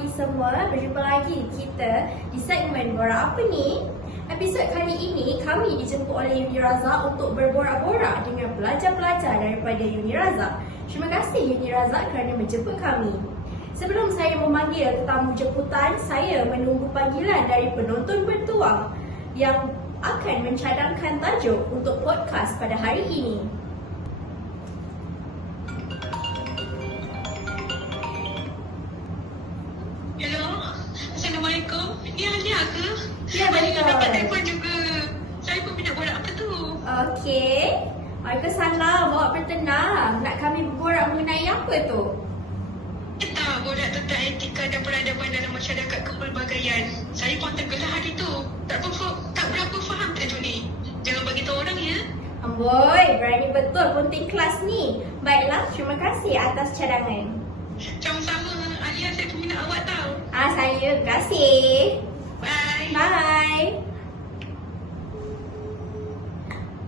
pagi semua, berjumpa lagi kita di segmen Borak Apa Ni? Episod kali ini kami dijemput oleh Uni Razak untuk berborak-borak dengan pelajar-pelajar daripada Uni Razak. Terima kasih Uni Razak kerana menjemput kami. Sebelum saya memanggil tetamu jemputan, saya menunggu panggilan dari penonton bertuang yang akan mencadangkan tajuk untuk podcast pada hari ini. Hello, Assalamualaikum. Ni Alia ke? Ya, betul. Dapat telefon juga. Saya pun minat borak apa tu? Okey. Waalaikumsalam. Bawa bertenang. Nak kami berborak mengenai apa tu? Tak, borak tentang etika dan peradaban dalam masyarakat kepelbagaian. Saya pun tergelar hari tu. Tak berapa faham tajuk ni. Jangan bagi tahu orang ya. Amboi, berani betul punting kelas ni. Baiklah, terima kasih atas cadangan. Sama-sama. Alia, saya peminat awak tau. Saya terima kasih. Bye. Bye.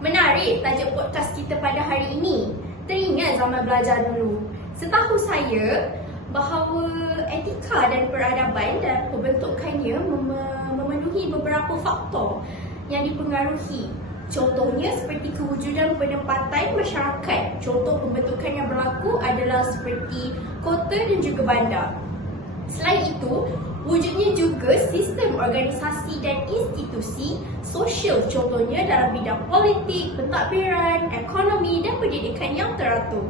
Menarik tajuk podcast kita pada hari ini. Teringat zaman belajar dulu. Setahu saya bahawa etika dan peradaban dan pembentukannya memenuhi beberapa faktor yang dipengaruhi. Contohnya seperti kewujudan penempatan masyarakat. Contoh pembentukan yang berlaku adalah seperti kota dan juga bandar. Selain itu, wujudnya juga sistem organisasi dan institusi sosial, contohnya dalam bidang politik, pentadbiran, ekonomi dan pendidikan yang teratur.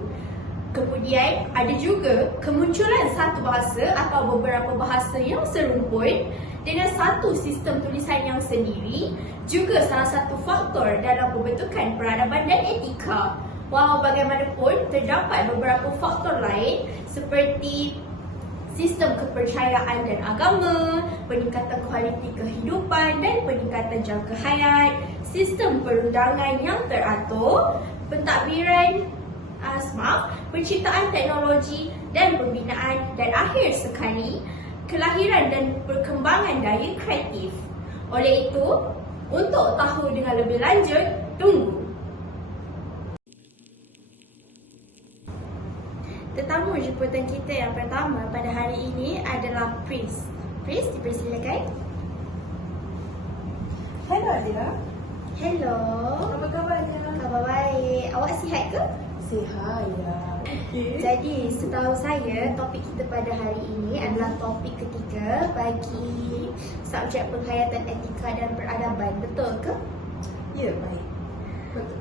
Kemudian ada juga kemunculan satu bahasa atau beberapa bahasa yang serumpun dengan satu sistem tulisan yang sendiri juga salah satu faktor dalam pembentukan peradaban dan etika. Walau bagaimanapun, terdapat beberapa faktor lain seperti sistem kepercayaan dan agama, peningkatan kualiti kehidupan dan peningkatan jangka hayat, sistem perundangan yang teratur, pentadbiran, penciptaan teknologi dan pembinaan, dan akhir sekali, kelahiran dan perkembangan daya kreatif. Oleh itu, untuk tahu dengan lebih lanjut, tunggu. Tetamu jemputan kita yang pertama pada hari ini adalah Pris. Pris, dipersilakan. Hello Adira. Hello. Apa khabarnya? Khabar baik. Awak sihat ke? Sihat ya. Okay. Jadi, setahu saya, topik kita pada hari ini adalah topik ketiga bagi subjek penghayatan etika dan peradaban. Betul ke? Ya, baik. Betul.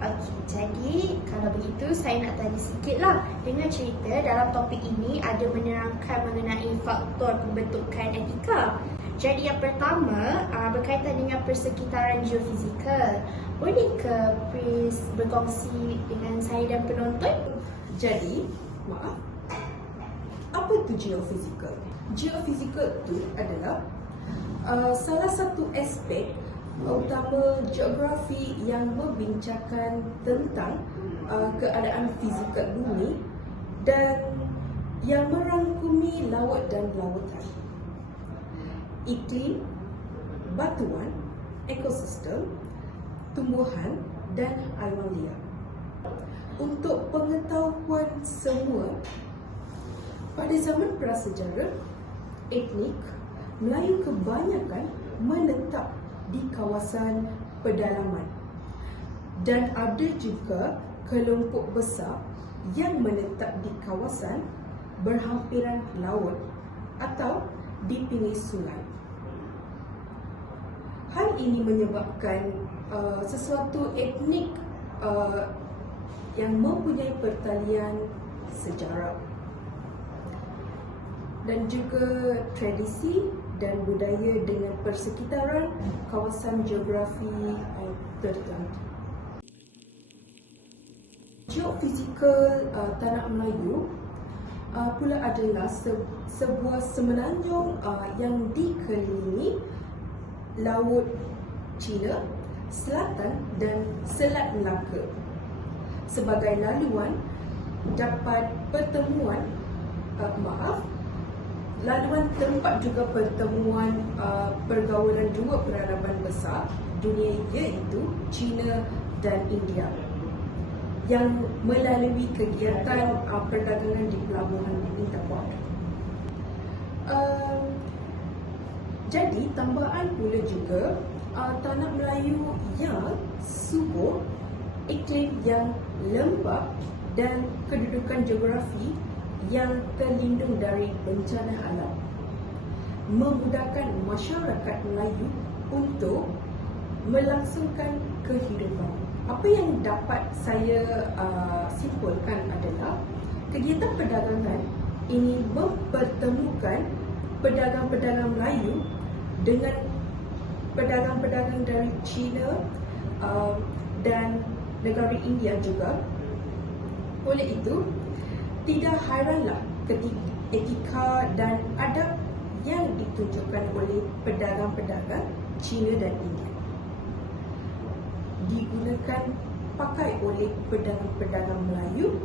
Okey, jadi kalau begitu saya nak tanya sikitlah. Dengan cerita dalam topik ini ada menerangkan mengenai faktor pembentukan etika. Jadi yang pertama berkaitan dengan persekitaran geofizikal. Boleh ke Pris berkongsi dengan saya dan penonton? Jadi, maaf. Apa tu geofizikal? Geofizikal tu adalah salah satu aspek utama geografi yang membincangkan tentang keadaan fizikal bumi dan yang merangkumi laut dan lautan, iklim, batuan, ekosistem, tumbuhan dan alam liar. Untuk pengetahuan semua, pada zaman prasejarah, etnik Melayu kebanyakan menetap di kawasan pedalaman dan ada juga kelompok besar yang menetap di kawasan berhampiran laut atau di pinggir sungai. Hal ini menyebabkan sesuatu etnik yang mempunyai pertalian sejarah dan juga tradisi dan budaya dengan persekitaran kawasan geografi tertentu. Geofizikal tanah Melayu pula adalah sebuah semenanjung yang dikelilingi Laut Cina, Selatan dan Selat Melaka. Sebagai laluan laluan tempat juga pertemuan pergaulan dua peradaban besar dunia, iaitu China dan India, yang melalui kegiatan perdagangan di pelabuhan Interport. Jadi tambahan pula juga tanah Melayu yang subur, iklim yang lembap dan kedudukan geografi yang terlindung dari bencana alam memudahkan masyarakat Melayu untuk melangsungkan kehidupan. Apa yang dapat saya simpulkan adalah kegiatan perdagangan ini mempertemukan pedagang-pedagang Melayu dengan pedagang-pedagang dari China dan negara India juga. Oleh itu, tidak hairanlah ketika etika dan adab yang ditunjukkan oleh pedagang-pedagang China dan India digunakan pakai oleh pedagang-pedagang Melayu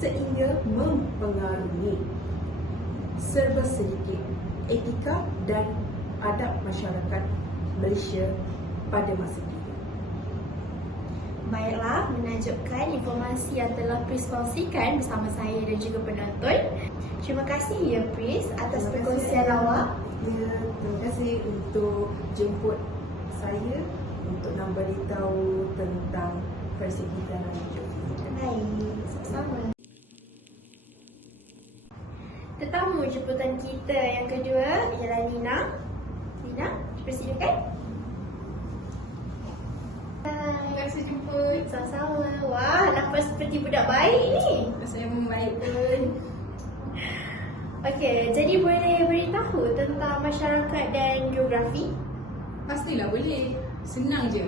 sehingga mempengaruhi serba sedikit etika dan adab masyarakat Malaysia pada masa ini. Baiklah, menakjubkan informasi yang telah Pris kongsikan bersama saya dan juga penonton. Terima kasih ya Pris atas perkongsian awak. Ya, terima kasih untuk jemput saya untuk nak beritahu tentang persekitaran hidup. Baik, sama-sama. Tetamu jemputan kita yang kedua ialah Nina. Nina, persilakan. Terima kasih jemput. Sama-sama. Wah, nampak seperti budak baik ni. Saya membaik pun. Okey, jadi boleh beritahu tentang masyarakat dan geografi? Pastilah boleh. Senang je.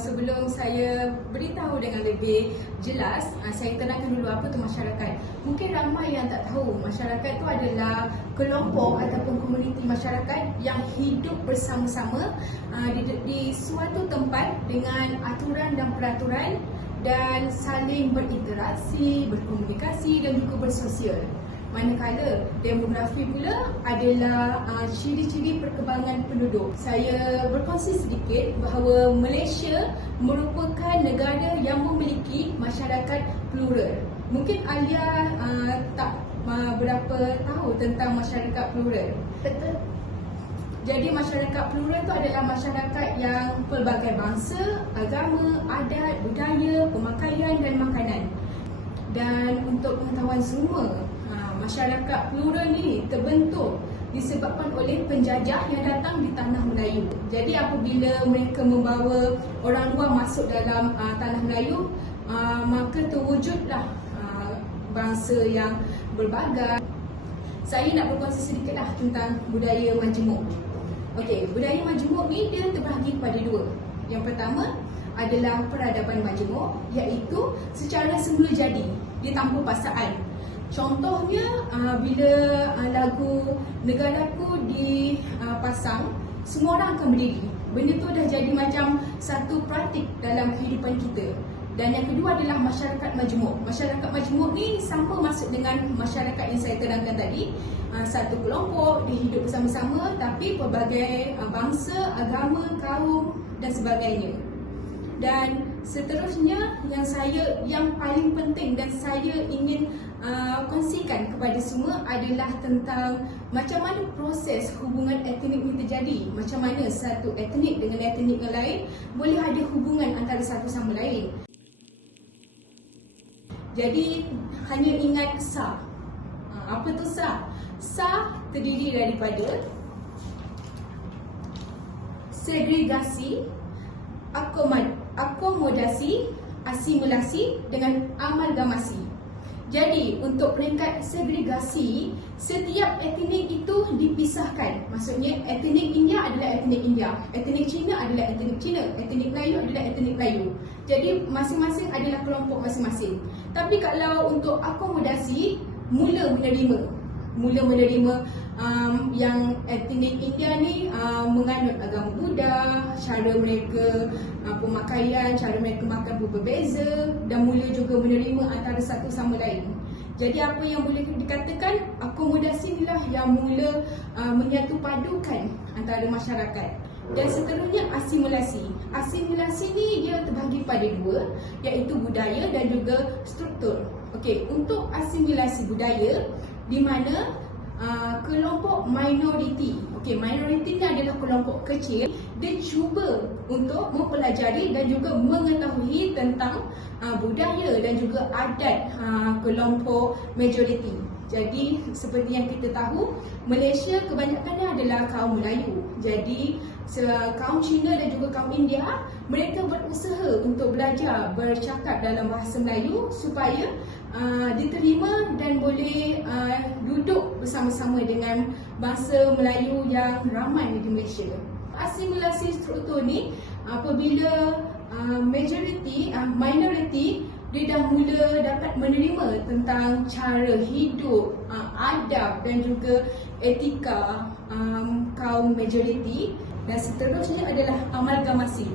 Sebelum saya beritahu dengan lebih jelas, saya terangkan dulu apa tu masyarakat. Mungkin ramai yang tak tahu masyarakat tu adalah kelompok ataupun komuniti masyarakat yang hidup bersama-sama di suatu tempat dengan aturan dan peraturan dan saling berinteraksi, berkomunikasi dan juga bersosial. Manakala demografi pula adalah ciri-ciri perkembangan penduduk. Saya berkongsi sedikit bahawa Malaysia merupakan negara yang memiliki masyarakat plural. Mungkin Alia tak berapa tahu tentang masyarakat plural. Betul. Jadi masyarakat plural itu adalah masyarakat yang pelbagai bangsa, agama, adat, budaya, pemakaian dan makanan. Dan untuk pengetahuan semua, masyarakat plural ni terbentuk disebabkan oleh penjajah yang datang di tanah Melayu. Jadi apabila mereka membawa orang luar masuk dalam tanah Melayu, maka terwujudlah bangsa yang berbagai. Saya nak berkongsi sedikitlah tentang budaya majmuk. Okey, budaya majmuk ni dia terbahagi kepada dua. Yang pertama adalah peradaban majmuk, iaitu secara semula jadi, dia tanpa paksaan. Contohnya bila lagu Negaraku dipasang, semua orang akan berdiri. Benda tu dah jadi macam satu praktik dalam kehidupan kita. Dan yang kedua adalah masyarakat majmuk. Masyarakat majmuk ni sama masuk dengan masyarakat yang saya terangkan tadi. Satu kelompok, dia hidup bersama-sama tapi pelbagai bangsa, agama, kaum dan sebagainya. Dan seterusnya yang paling penting dan saya ingin kongsikan kepada semua adalah tentang macam mana proses hubungan etnik ini terjadi. Macam mana satu etnik dengan etnik yang lain boleh ada hubungan antara satu sama lain. Jadi hanya ingat SA. Apa tu SA? SA terdiri daripada segregasi, akomodasi, asimilasi dengan amalgamasi. Jadi untuk peringkat segregasi, setiap etnik itu dipisahkan. Maksudnya etnik India adalah etnik India, etnik Cina adalah etnik Cina, etnik Melayu adalah etnik Melayu. Jadi masing-masing adalah kelompok masing-masing. Tapi kalau untuk akomodasi, mula menerima yang etnik India ni menganut agama Buddha, cara mereka pemakaian, cara mereka makan pun berbeza dan mula juga menerima antara satu sama lain. Jadi apa yang boleh dikatakan, akomodasi inilah yang mula menyatu padukan antara masyarakat. Dan seterusnya asimilasi. Asimilasi ni dia terbahagi pada dua, iaitu budaya dan juga struktur. Okey, untuk asimilasi budaya di mana kelompok minoriti. Okey, minoriti ni adalah kelompok kecil. Dia cuba untuk mempelajari dan juga mengetahui tentang budaya dan juga adat kelompok majoriti. Jadi seperti yang kita tahu, Malaysia kebanyakannya adalah kaum Melayu. Jadi kaum Cina dan juga kaum India, mereka berusaha untuk belajar bercakap dalam bahasa Melayu supaya diterima dan boleh duduk bersama-sama dengan bangsa Melayu yang ramai di Malaysia. Asimilasi struktur ni apabila minoriti dia dah mula dapat menerima tentang cara hidup, adab dan juga etika kaum majoriti. Dan seterusnya adalah amalgamasi.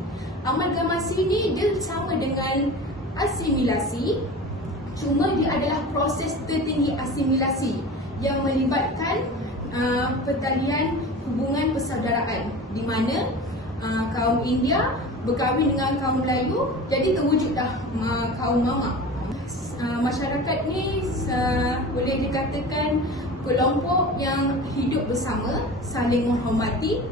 Amalgamasi ni dia sama dengan asimilasi, cuma dia adalah proses tertinggi asimilasi yang melibatkan pertalian hubungan persaudaraan, di mana kaum India berkahwin dengan kaum Melayu, jadi terwujudlah kaum Mamak. Masyarakat ni boleh dikatakan kelompok yang hidup bersama, saling menghormati,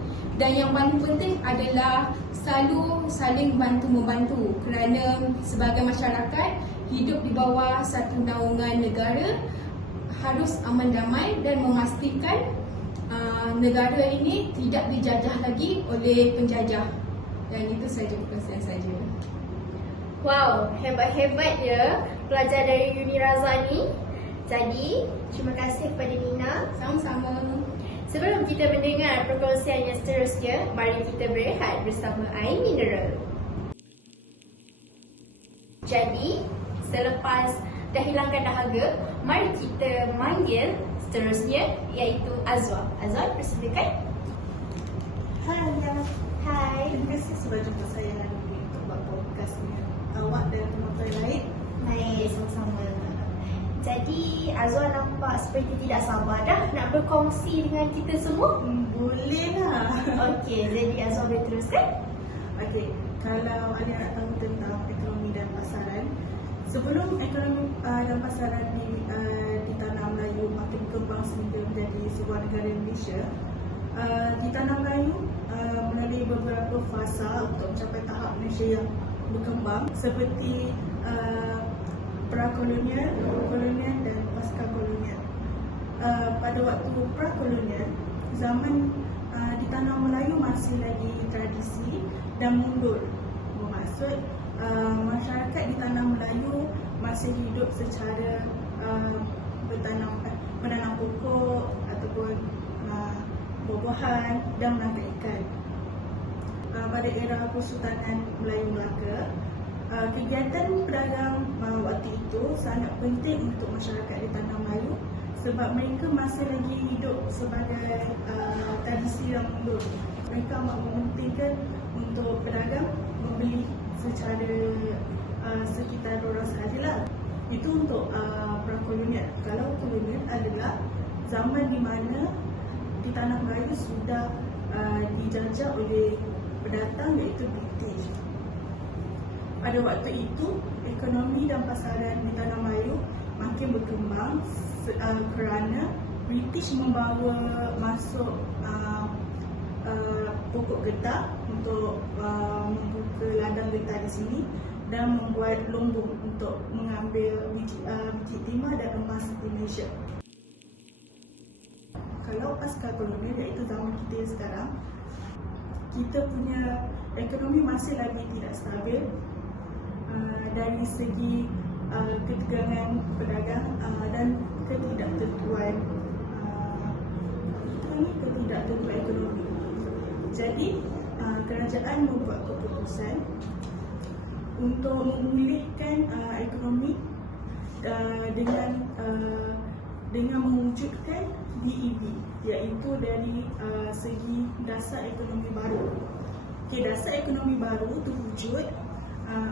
dan yang paling penting adalah selalu saling bantu-membantu, kerana sebagai masyarakat hidup di bawah satu naungan negara harus aman damai dan memastikan negara ini tidak dijajah lagi oleh penjajah. Dan itu saja perkongsian saja. Wow, hebat-hebat ya pelajar dari Uni Raza ni. Jadi, terima kasih kepada Nina. Sama-sama. Sebelum kita mendengar perkongsian yang seterusnya, mari kita berehat bersama air mineral. Jadi, selepas dah hilangkan dahaga, mari kita manggil seterusnya iaitu Azwa. Azwa, persilakan. Hai Lia. Hai. Terima kasih sebab jumpa saya hari ini untuk buat podcast dengan awak dan teman-teman yang lain. Baik, sama-sama. Jadi, Azwa nampak seperti tidak sabar dah nak berkongsi dengan kita semua. Boleh lah. Okey, jadi Azwa boleh teruskan? Okey, kalau anda nak tahu tentang ekonomi dan pasaran, sebelum ekonomi dan pasaran di tanah Melayu makin berkembang sehingga menjadi sebuah negara Malaysia, di tanah Melayu melalui beberapa fasa untuk mencapai tahap Malaysia yang berkembang seperti prakolonial, kolonial dan pasca kolonial. Pada waktu prakolonial, zaman di tanah Melayu masih lagi tradisi dan mundur. Bermaksud masyarakat di tanah Melayu masih hidup secara menanam pokok ataupun buah-buahan dan menangkap ikan. Pada era Kesultanan Melayu Melaka, kegiatan pedagang waktu itu sangat penting untuk masyarakat di tanah Melayu sebab mereka masih lagi hidup sebagai tradisi yang mundur. Mereka amat mementingkan untuk pedagang membeli secara sekitar orang sahajalah. Itu untuk prakolonial. Kalau kolonial adalah zaman di mana di tanah Melayu sudah dijajah oleh pendatang iaitu British. Pada waktu itu, ekonomi dan pasaran di tanah Melayu makin berkembang kerana British membawa masuk pokok getah untuk membuka ladang getah di sini dan membuat lumbung untuk mengambil biji timah dan emas di Malaysia. Kalau pasca kolonial iaitu zaman kita sekarang, kita punya ekonomi masih lagi tidak stabil dari segi ketegangan pedagang dan ketidaktentuan ekonomi. Jadi kerajaan membuat keputusan untuk memulihkan ekonomi dengan mewujudkan DEB, iaitu dari segi dasar ekonomi baru. Okay, dasar ekonomi baru terwujud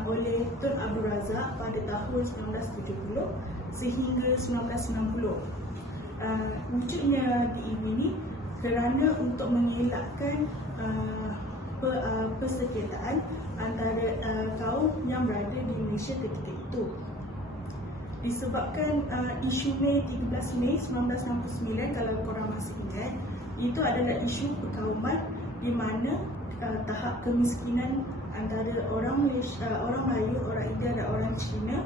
oleh Tun Abdul Razak pada tahun 1970 sehingga 1990. Wujudnya DEB ini kerana untuk mengelakkan persengketaan antara kaum yang berada di Malaysia ketika itu. disebabkan isu Mei 13 Mei 1969, kalau korang masih ingat, itu adalah isu perkauman di mana tahap kemiskinan antara orang Malaysia, orang Melayu, orang India dan orang Cina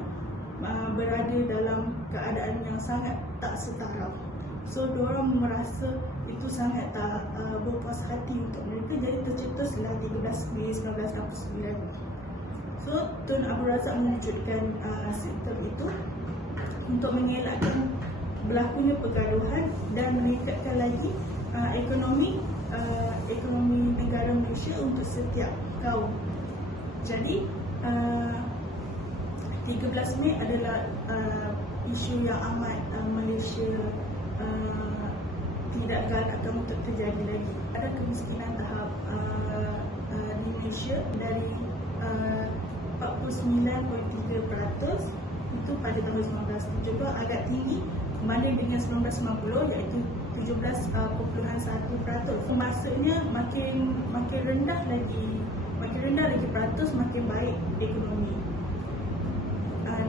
berada dalam keadaan yang sangat tak setara. So diorang merasa itu sangat tak berpuas hati untuk mereka, jadi tercetuslah 13 Mei 1969. So Tun Abdul Razak mewujudkan sistem itu untuk mengelakkan berlakunya pergaduhan dan meningkatkan lagi ekonomi negara Malaysia untuk setiap kaum. Jadi 13 Mei adalah isu yang amat Malaysia tidak galakkan untuk terjadi lagi. Ada kemiskinan tahap di Malaysia dari 49.3% itu pada tahun 1970, agak tinggi berbanding dengan 1990 iaitu 17.1%. Maksudnya makin rendah lagi peratus, makin baik ekonomi.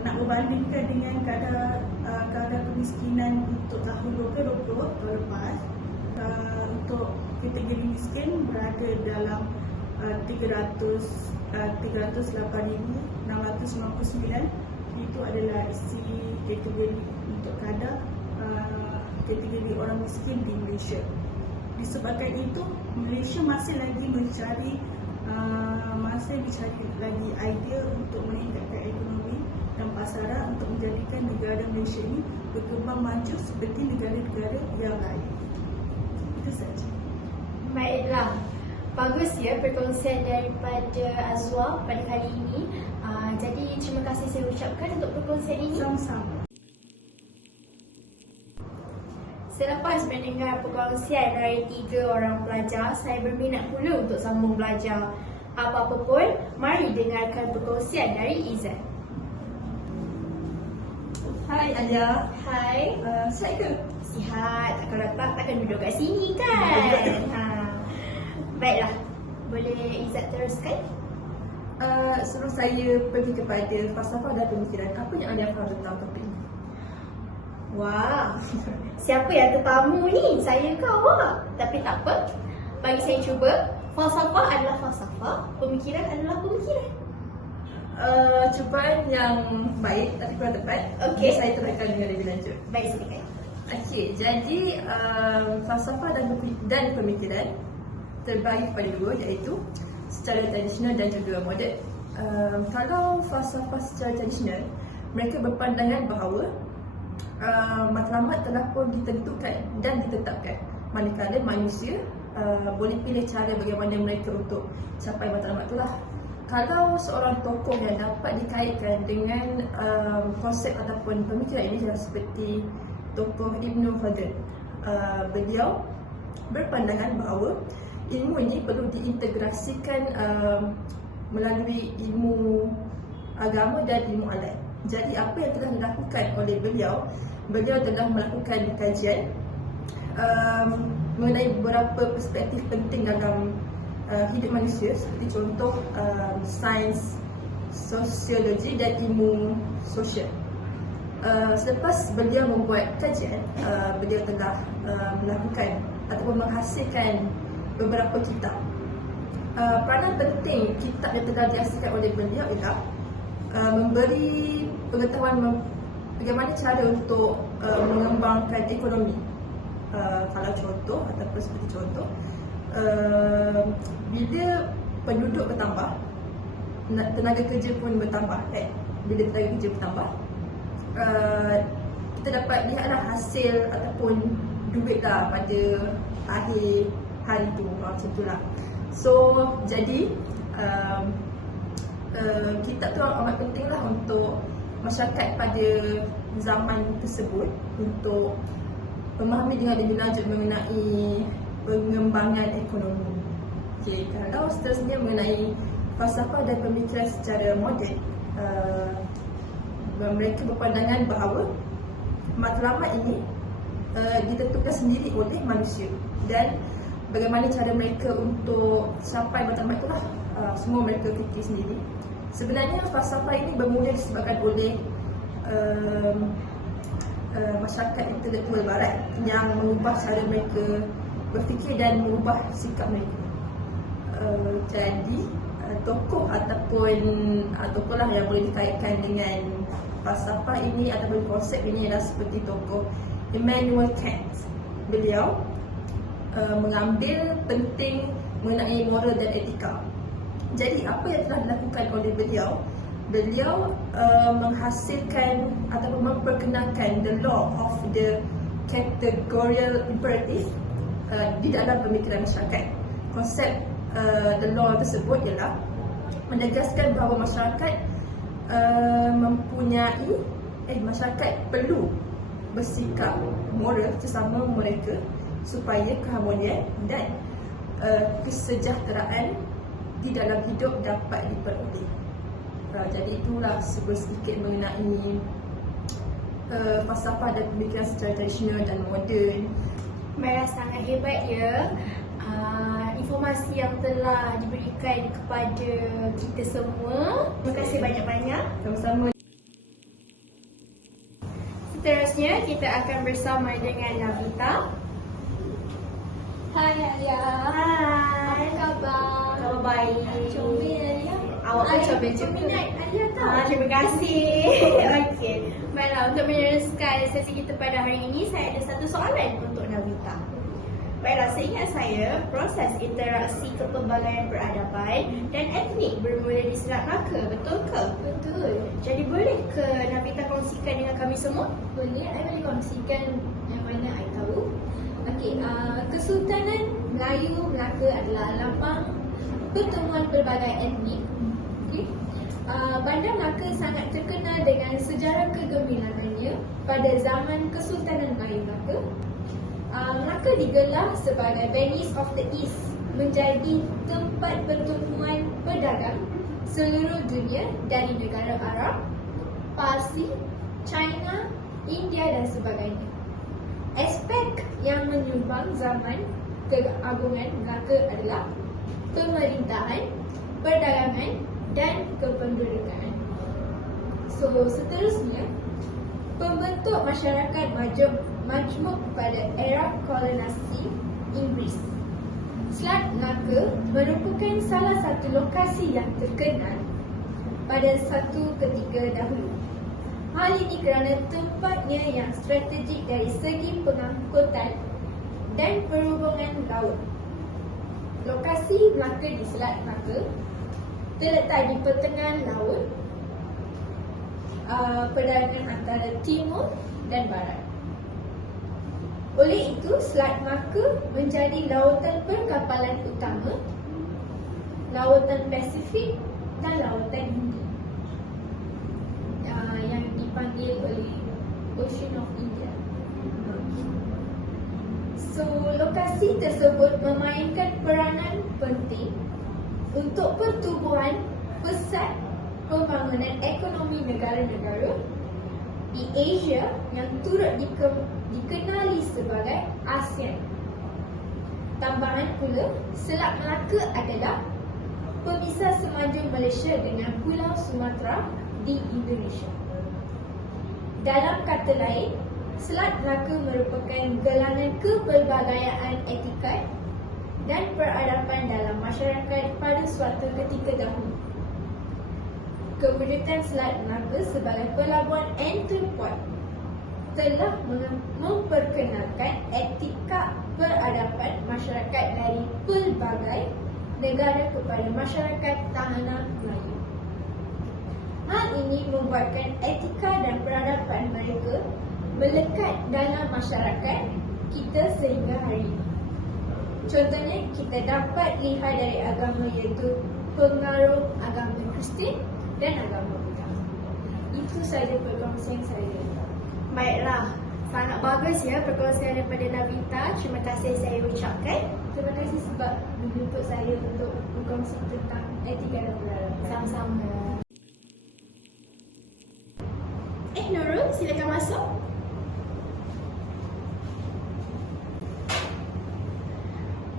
Nak berbandingkan dengan kadar kemiskinan untuk tahun 2020 tahun lepas, untuk kategori miskin berada dalam 308,699. Itu adalah isi kategori untuk kadar kategori orang miskin di Malaysia. Disebabkan itu, Malaysia masih mencari lagi idea untuk meningkatkan ekonomi dan pasaran untuk menjadikan negara Malaysia ini berkembang maju seperti negara-negara yang lain. Itu saja. Baiklah, bagus ya perkongsian daripada Azwa pada kali ini. Jadi terima kasih saya ucapkan untuk perkongsian ini. Sama-sama. Selepas mendengar perkongsian dari 3 orang pelajar, saya berminat pula untuk sambung belajar. Apa-apa pun, mari dengarkan perkongsian dari Izzat. Hai Alia. Hai. Sihat ke? Sihat. Kalau tak, takkan duduk kat sini kan? Baiklah, boleh Izzat teruskan? Sebelum saya pergi kepada falsafah dan pemikiran, apa yang anda faham tentang topik ini? Wah, siapa yang tetamu ni? Saya ke awak? Tapi tak apa, bagi saya cuba. Falsafah adalah falsafah, pemikiran adalah pemikiran. Cubaan yang baik tapi kurang tepat. Okey. Saya terangkan dengan lebih lanjut. Baik, silakan. Okey, jadi falsafah dan pemikiran terbagi kepada dua, iaitu secara tradisional dan juga moden. Kalau falsafah secara tradisional, mereka berpandangan bahawa matlamat telah pun ditentukan dan ditetapkan, manakala manusia boleh pilih cara bagaimana mereka untuk capai matlamat itulah. Kalau seorang tokoh yang dapat dikaitkan dengan konsep ataupun pemikiran ini adalah seperti tokoh Ibn Khaldun. Beliau berpandangan bahawa ilmu ini perlu diintegrasikan melalui ilmu agama dan ilmu adat. Jadi apa yang telah dilakukan oleh beliau telah melakukan kajian mengenai beberapa perspektif penting dalam hidup manusia, seperti contoh sains, sosiologi dan ilmu sosial. Selepas beliau membuat kajian, beliau telah melakukan ataupun menghasilkan beberapa kitab. Peranan penting kitab yang telah dihasilkan oleh beliau ialah memberi pengetahuan bagaimana cara untuk mengembangkan ekonomi. Kalau contoh ataupun seperti contoh, bila penduduk bertambah, tenaga kerja pun bertambah. Bila tenaga kerja bertambah, kita dapat lihatlah hasil ataupun duit lah pada akhir hari tu, macam itulah. So jadi kitab tu amat penting lah untuk masyarakat pada zaman tersebut untuk memahami dengan lebih lanjut mengenai pengembangan ekonomi. Okay, kalau seterusnya mengenai falsafah dan pemikiran secara moden, mereka berpandangan bahawa matlamat ini ditentukan sendiri oleh manusia, dan bagaimana cara mereka untuk capai matlamat itulah semua mereka fikir sendiri. Sebenarnya falsafah ini bermula disebabkan oleh masyarakat intelektual barat yang mengubah cara mereka berfikir dan mengubah sikap mereka. Jadi tokoh ataupun tokoh lah yang boleh dikaitkan dengan falsafah ini ataupun konsep ini adalah seperti tokoh Immanuel Kant. Beliau mengambil penting mengenai moral dan etika. Jadi apa yang telah dilakukan oleh beliau menghasilkan ataupun memperkenalkan the law of the categorical imperative di dalam pemikiran masyarakat. Konsep the law tersebut ialah menegaskan bahawa masyarakat masyarakat perlu bersikap moral sesama mereka supaya keharmonian dan kesejahteraan di dalam hidup dapat diperoleh. Jadi itulah sedikit mengenai falsafah dan pemikiran secara tradisional dan moden. Merah sangat hebat ya. Informasi yang telah diberikan kepada kita semua. Terima kasih banyak-banyak. Sama-sama. Seterusnya kita akan bersama dengan Navita. Hai Alia. Hai. Apa khabar? Khabar baik. Comel Alia. Awak pun comel juga. Minat Alia tau. Terima kasih. Okey. Baiklah, untuk meneruskan sesi kita pada hari ini, saya ada satu soalan untuk Navita. Baiklah, seingat saya, proses interaksi kepelbagaian peradaban dan etnik bermula di Selat Melaka, betul ke? Betul. Jadi boleh ke Navita kongsikan dengan kami semua? Boleh, saya boleh kongsikan yang mana saya tahu. Okey, Kesultanan Melayu Melaka adalah lambang pertemuan pelbagai etnik. Okey. Bandar Melaka sangat terkenal dengan sejarah kegemilangannya pada zaman Kesultanan Melayu Melaka. Melaka digelar sebagai Venice of the East, menjadi tempat pertemuan pedagang seluruh dunia dari negara Arab, Parsi, China, India dan sebagainya. Aspek yang menyumbang zaman keagungan Melaka adalah pemerintahan, perdagangan dan kependudukan. So, seterusnya, pembentuk masyarakat majmuk pada era koloniasi Inggris. Selat Melaka merupakan salah satu lokasi yang terkenal pada satu ketika dahulu. Hal ini kerana tempatnya yang strategik dari segi pengangkutan dan perhubungan laut. Lokasi Melaka di Selat Melaka terletak di pertengahan laut, perdagangan antara timur dan barat. Oleh itu, Selat Melaka menjadi lautan perkapalan utama, lautan Pasifik dan lautan Hindi yang dipanggil oleh Ocean of India. So, lokasi tersebut memainkan peranan penting untuk pertubuhan pesat pembangunan ekonomi negara-negara di Asia yang turut dikenali sebagai ASEAN. Tambahan pula, Selat Melaka adalah pemisah semenanjung Malaysia dengan Pulau Sumatera di Indonesia. Dalam kata lain, Selat Melaka merupakan gelangan kepelbagaian etikat dan peradaban dalam masyarakat pada suatu ketika dahulu. Kewujudan Selat Melaka sebagai pelabuhan entrepot telah memperkenalkan etika peradaban masyarakat dari pelbagai negara kepada masyarakat tanah Melayu. Hal ini membuatkan etika dan peradaban mereka melekat dalam masyarakat kita sehingga hari ini. Contohnya, kita dapat lihat dari agama iaitu pengaruh agama Kristian dan agama Buddha. Itu sahaja perkongsian saya. Baiklah, sangat bagus ya perkongsian daripada Navita. Terima kasih saya ucapkan. Terima kasih sebab menunjuk saya untuk berkongsi tentang etika dan peradaban. Sama-sama. Nurul, silakan masuk.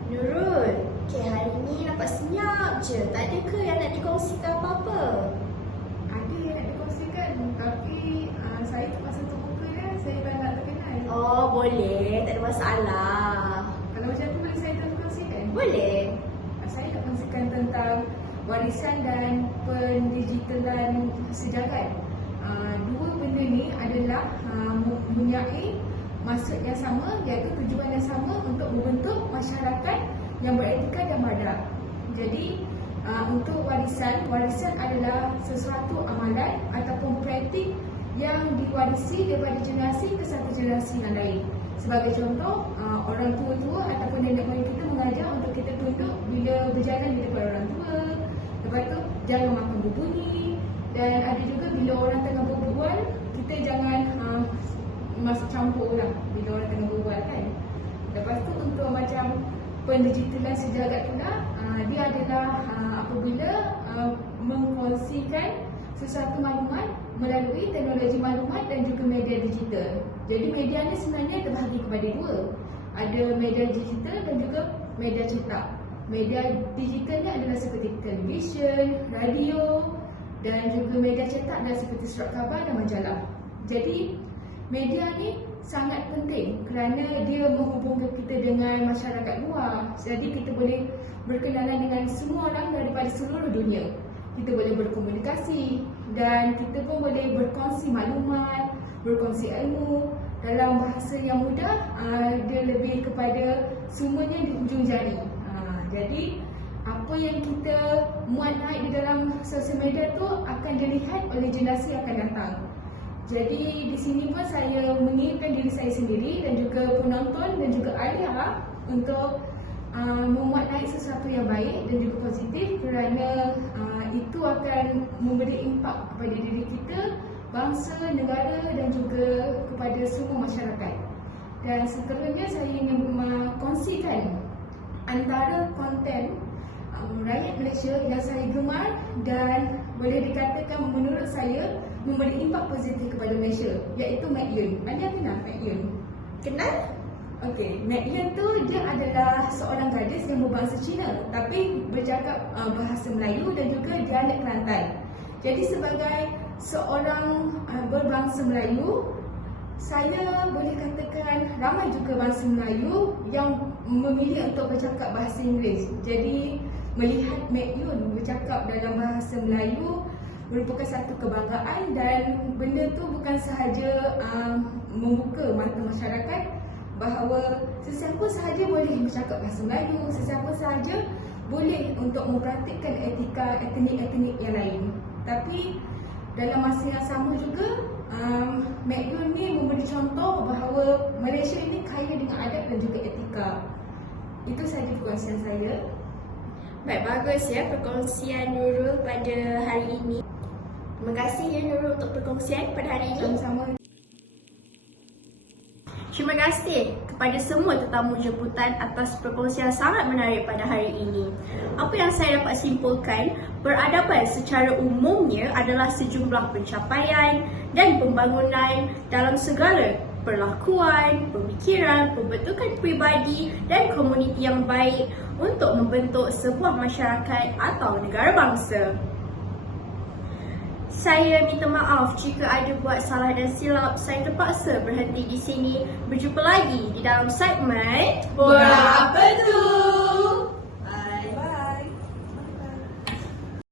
Nurul, hari ni nampak senyap je. Tak ada ke yang nak dikongsikan apa-apa? Ada yang nak dikongsikan. Tapi saya terpaksa terbuka ya, saya dah tak terkenal. Oh, boleh. Tak ada masalah. Kalau macam tu boleh saya kongsikan? Boleh. Saya nak kongsikan tentang warisan dan pendigitalan sejagat. Dua benda ni adalah mempunyai maksud yang sama, iaitu tujuan yang sama untuk membentuk masyarakat yang beretika dan beradab. Jadi untuk warisan adalah sesuatu amalan ataupun praktik yang diwarisi daripada generasi ke satu generasi yang lain. Sebagai contoh, orang tua-tua ataupun nenek moyang kita mengajar untuk kita tunduk bila berjalan di depan orang tua. Lepas tu, jangan makan berbunyi. Dan ada juga bila orang tengah berbual, kita jangan masuk campur lah bila orang tengah berbual kan. Lepas tu untuk macam pendigitalan sejagat pula, dia adalah apabila mengkongsikan sesuatu maklumat melalui teknologi maklumat dan juga media digital. Jadi media ni sebenarnya terbahagi kepada dua. Ada media digital dan juga media cetak. Media digital ni adalah seperti televisyen, radio dan juga media cetak adalah seperti surat khabar dan majalah. Jadi media ni sangat penting kerana dia menghubungkan kita dengan masyarakat luar. Jadi kita boleh berkenalan dengan semua orang daripada seluruh dunia. Kita boleh berkomunikasi dan kita pun boleh berkongsi maklumat, berkongsi ilmu dalam bahasa yang mudah. Dia lebih kepada semuanya di hujung jari. Jadi apa yang kita muat naik di dalam sosial media tu akan dilihat oleh generasi yang akan datang. Jadi di sini pun saya mengingatkan diri saya sendiri dan juga penonton dan juga ayah untuk memuat naik sesuatu yang baik dan juga positif kerana itu akan memberi impak kepada diri kita, bangsa, negara dan juga kepada semua masyarakat. Dan seterusnya saya ingin kongsikan antara konten rakyat Malaysia yang saya gemar dan boleh dikatakan menurut saya memberi impak positif kepada Malaysia, iaitu Mek Yun. Anda kenal Mek Yun? Kenal? Okey, Mek Yun tu dia adalah seorang gadis yang berbangsa Cina tapi bercakap bahasa Melayu dan juga dialek Kelantan. Jadi sebagai seorang berbangsa Melayu, saya boleh katakan ramai juga bangsa Melayu yang memilih untuk bercakap bahasa Inggeris. Jadi melihat Mek Yun bercakap dalam bahasa Melayu merupakan satu kebanggaan dan benda tu bukan sahaja membuka mata masyarakat bahawa sesiapa sahaja boleh bercakap bahasa Melayu, sesiapa sahaja boleh untuk mempraktikkan etika etnik-etnik yang lain. Tapi dalam masa yang sama juga Mek Yun ni memberi contoh bahawa Malaysia ini kaya dengan adab dan juga etika. Itu sahaja perkongsian saya. Baik, bagus ya perkongsian Nurul pada hari ini. Terima kasih ya Nurul untuk perkongsian pada hari ini. Sama-sama. Terima kasih kepada semua tetamu jemputan atas perkongsian sangat menarik pada hari ini. Apa yang saya dapat simpulkan, peradaban secara umumnya adalah sejumlah pencapaian dan pembangunan dalam segala perlakuan, pemikiran, pembentukan peribadi dan komuniti yang baik untuk membentuk sebuah masyarakat atau negara bangsa. Saya minta maaf jika ada buat salah dan silap. Saya terpaksa berhenti di sini. Berjumpa lagi di dalam segmen Borak Apa Tu?